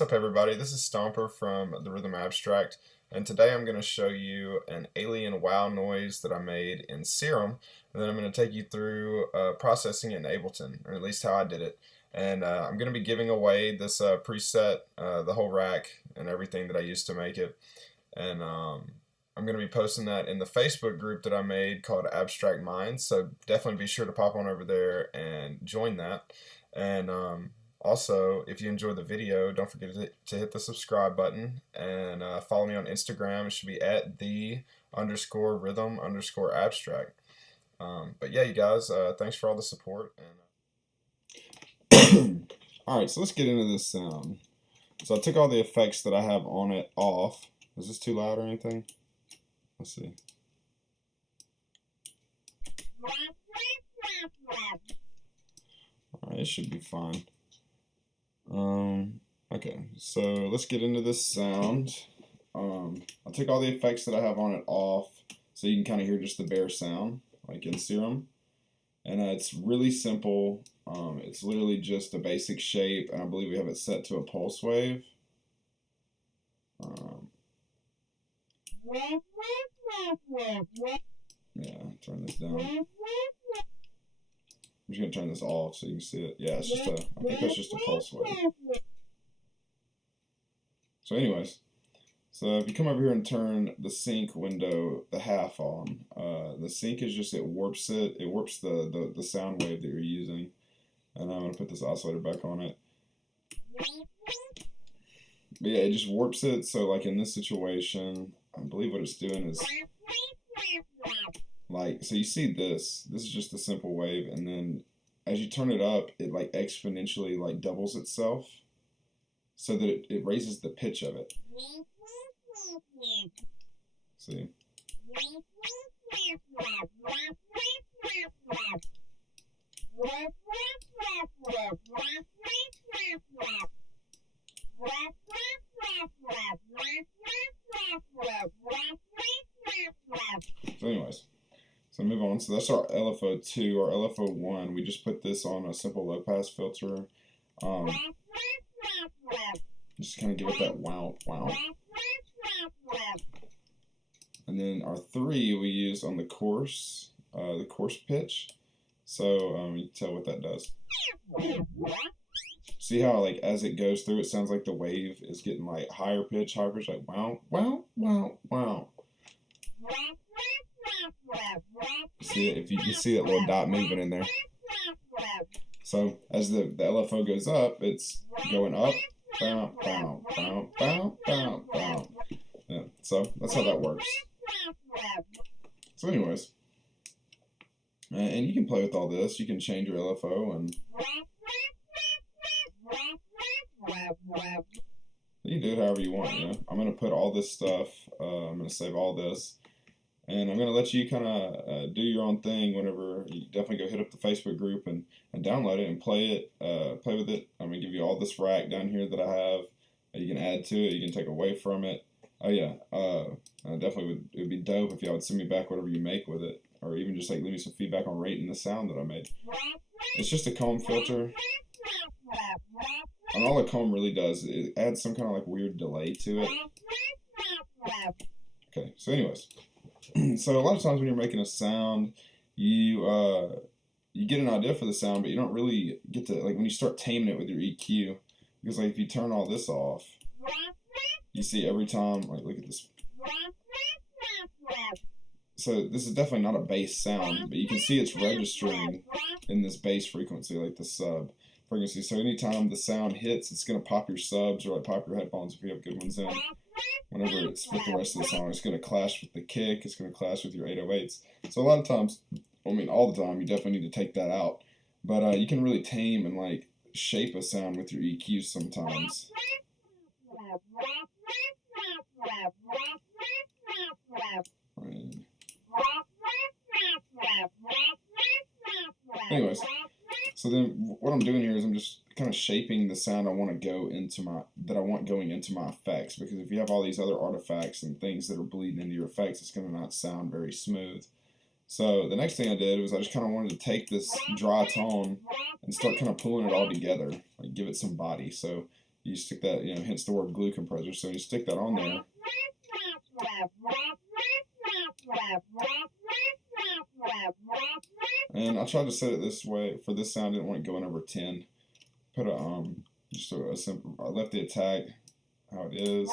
What's up, everybody? This is Stomper from the Rhythm Abstract, and today I'm going to show you an alien wow noise that I made in Serum, and then I'm going to take you through processing it in Ableton, or at least how I did it. And I'm going to be giving away this preset, the whole rack, and everything that I used to make it. And I'm going to be posting that in the Facebook group that I made called Abstract Minds, so definitely be sure to pop on over there and join that. And also, if you enjoyed the video, don't forget to hit the subscribe button and follow me on Instagram. It should be at _rhythm_abstract. But yeah, you guys, thanks for all the support. And Alright, so let's get into this sound. So I took all the effects that I have on it off. Is this too loud or anything? Let's see. Alright, it should be fine. Okay, so let's get into this sound. I took all the effects that I have on it off so you can kind of hear just the bare sound, like in Serum. And it's really simple. It's literally just a basic shape, and I believe we have it set to a pulse wave. Yeah, turn this down. I'm just going to turn this off so you can see it. Yeah, it's just I think that's just a pulse wave. So anyways, so if you come over here and turn the sync window, the half on, the sync is just, it warps the sound wave that you're using. And I'm going to put this oscillator back on it. But yeah, it just warps it, so like in this situation, I believe what it's doing is, like, so you see this is just a simple wave, and then as you turn it up, it like exponentially like doubles itself, so that it raises the pitch of it. See? So anyways, so move on. So that's our LFO2. Our LFO1, we just put this on a simple low pass filter. Just kind of give it that wow, wow. And then our 3 we use on the coarse pitch. So you can tell what that does. See how like as it goes through, it sounds like the wave is getting like higher pitch, like wow, wow, wow, wow. See it, if you can see that little dot moving in there. So as the LFO goes up, it's going up, bow, bow, bow, bow, bow, bow. Yeah, so that's how that works. So anyways, and you can play with all this. You can change your LFO and you can do it however you want. Yeah, I'm gonna put all this stuff. I'm gonna save all this. And I'm going to let you kind of do your own thing whenever you definitely go hit up the Facebook group and download it and play with it. I'm going to give you all this rack down here that I have. You can add to it. You can take away from it. Oh, yeah. Definitely it would be dope if y'all would send me back whatever you make with it. Or even just like leave me some feedback on rating the sound that I made. It's just a comb filter. And all a comb really does, it adds some kind of like weird delay to it. Okay, so anyways. So a lot of times when you're making a sound, you get an idea for the sound, but you don't really get to, like when you start taming it with your EQ, because like if you turn all this off, you see every time, like look at this. So this is definitely not a bass sound, but you can see it's registering in this bass frequency, like the sub frequency. So anytime the sound hits, it's going to pop your subs or like pop your headphones if you have good ones in. Whenever it's with the rest of the song, it's going to clash with the kick, it's going to clash with your 808s. So a lot of times, I mean all the time, you definitely need to take that out. But you can really tame and like shape a sound with your EQs sometimes. Anyways, so then what I'm doing here is I'm just kind of shaping the sound I want going into my effects, because if you have all these other artifacts and things that are bleeding into your effects, it's going to not sound very smooth. So the next thing I did was I just kind of wanted to take this dry tone and start kind of pulling it all together, like give it some body. So you stick that, hence the word glue compressor. So you stick that on there. And I tried to set it this way for this sound. I didn't want it going over 10. Put a just a simple. I left the attack how it is.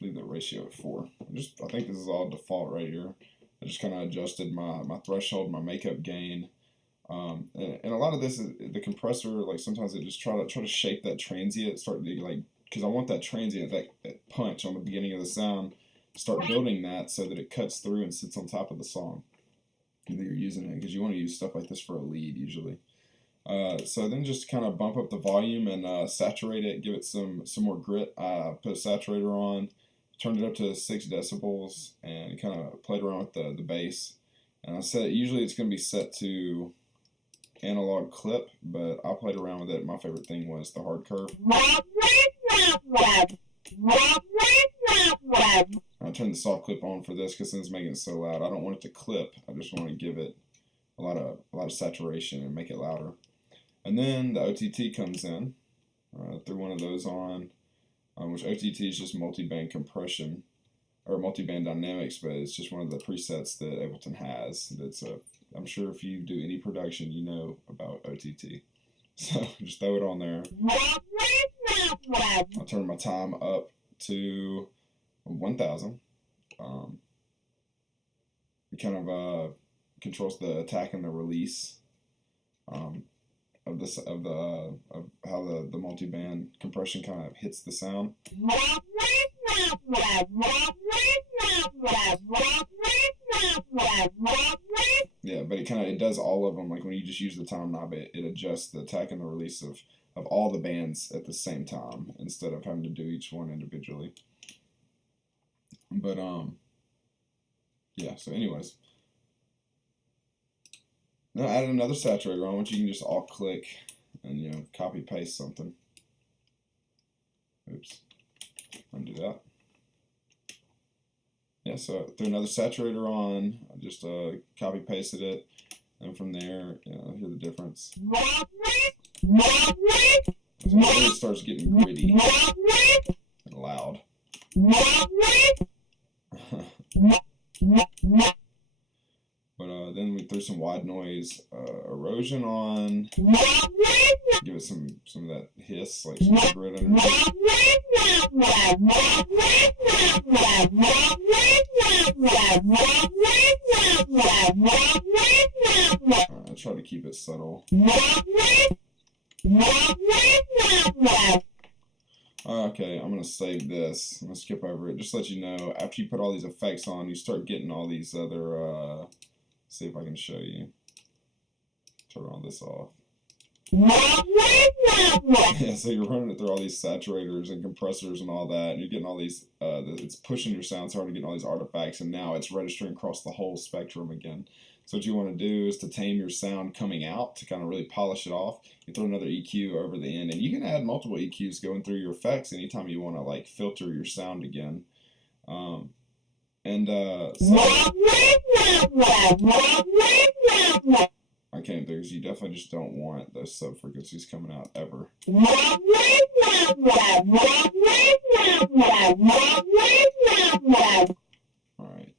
Leave the ratio at 4. I think this is all default right here. I just kind of adjusted my threshold, my makeup gain. And a lot of this is the compressor. Like sometimes it just try to shape that transient, start to like, because I want that transient, that punch on the beginning of the sound, start building that so that it cuts through and sits on top of the song that you're using it, because you want to use stuff like this for a lead usually. So then just kind of bump up the volume and saturate it, give it some more grit. Put a saturator on, turned it up to 6 decibels, and kind of played around with the bass. And I said usually it's going to be set to analog clip, but I played around with it. My favorite thing was the hard curve. I turned the soft clip on for this because it's making it so loud. I don't want it to clip. I just want to give it a lot of saturation and make it louder. And then the OTT comes in. Threw one of those on, which OTT is just multi-band compression or multi-band dynamics, but it's just one of the presets that Ableton has. I'm sure if you do any production, you know about OTT. So just throw it on there. I'll turn my time up to 1000. It kind of controls the attack and the release of how the multi-band compression kind of hits the sound. Yeah, but it does all of them. Like when you just use the time knob, it adjusts the attack and the release of all the bands at the same time instead of having to do each one individually. But yeah. So anyways, now I added another saturator on, which you can just alt click and copy paste something. Oops, undo that. Yeah, so threw another saturator on. I just copy pasted it, and from there, hear the difference. So it really starts getting gritty and loud. But then we threw some wide noise erosion on. Give it some of that hiss, like some grit underneath. I try to keep it subtle. Okay, I'm going to save this. I'm going to skip over it. Just to let you know, after you put all these effects on, you start getting all these other, see if I can show you. Turn all this off. Yeah, so you're running it through all these saturators and compressors and all that, and you're getting all these, it's pushing your sound so hard to get all these artifacts, and now it's registering across the whole spectrum again. So what you want to do is to tame your sound coming out, to kind of really polish it off. You throw another EQ over the end, and you can add multiple EQs going through your effects anytime you want to like filter your sound again. So I can't do, because you definitely just don't want those sub frequencies coming out ever. All right.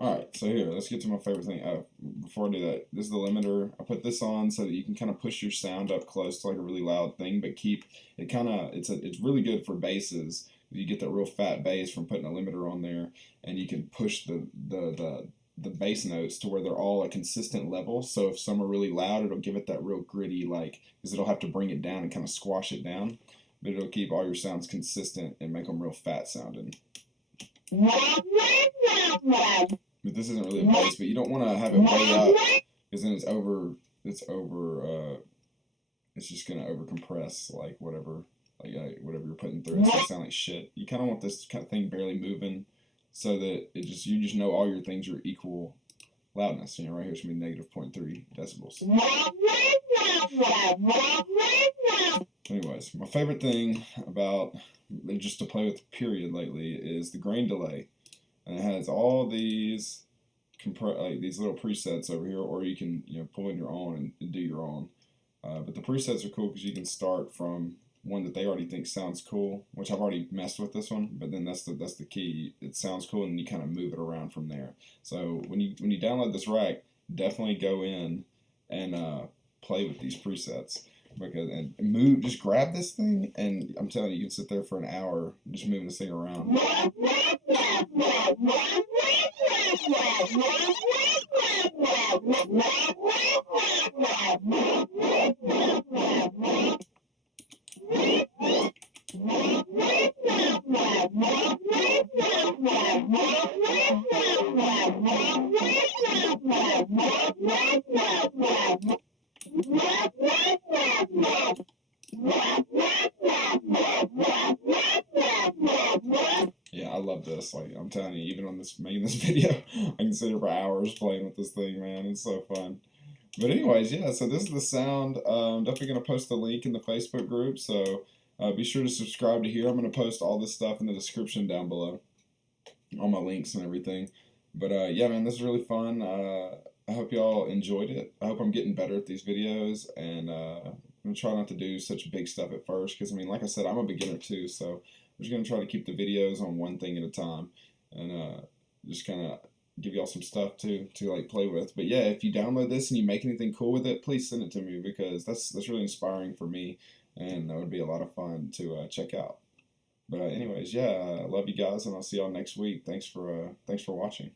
Alright, so here, let's get to my favorite thing. Before I do that, this is the limiter. I put this on so that you can kind of push your sound up close to like a really loud thing, but keep it kind of, it's really good for basses. You get that real fat bass from putting a limiter on there, and you can push the bass notes to where they're all a consistent level. So if some are really loud, it'll give it that real gritty, like, because it'll have to bring it down and kind of squash it down, but it'll keep all your sounds consistent and make them real fat sounding. But this isn't really a bass, but you don't want to have it way up, because then it's just going to over compress, like whatever you're putting through. It's going to sound like shit. You kind of want this kind of thing barely moving, so that you just know all your things are equal loudness. Right here it's going to be -0.3 decibels. Anyways, my favorite thing about just to play with period lately is the grain delay, and it has all these like these little presets over here, or you can pull in your own and do your own. But the presets are cool because you can start from one that they already think sounds cool, which I've already messed with this one. But then that's the key. It sounds cool, and you kind of move it around from there. So when you download this rack, definitely go in and play with these presets. Because and move, just grab this thing, and I'm telling you, you can sit there for an hour just moving this thing around. Yeah, I love this. Like I'm telling you, even on this making this video, I can sit here for hours playing with this thing, man. It's so fun. But anyways, yeah. So this is the sound. Definitely gonna post the link in the Facebook group. So be sure to subscribe to here. I'm gonna post all this stuff in the description down below, all my links and everything. But yeah, man, this is really fun. I hope y'all enjoyed it. I hope I'm getting better at these videos, and I'm gonna try not to do such big stuff at first, because I mean, like I said, I'm a beginner too, so I'm just gonna try to keep the videos on one thing at a time, and just kind of give y'all some stuff to like play with. But yeah, if you download this and you make anything cool with it, please send it to me, because that's really inspiring for me, and that would be a lot of fun to check out. But anyways, yeah, I love you guys, and I'll see y'all next week. Thanks for watching.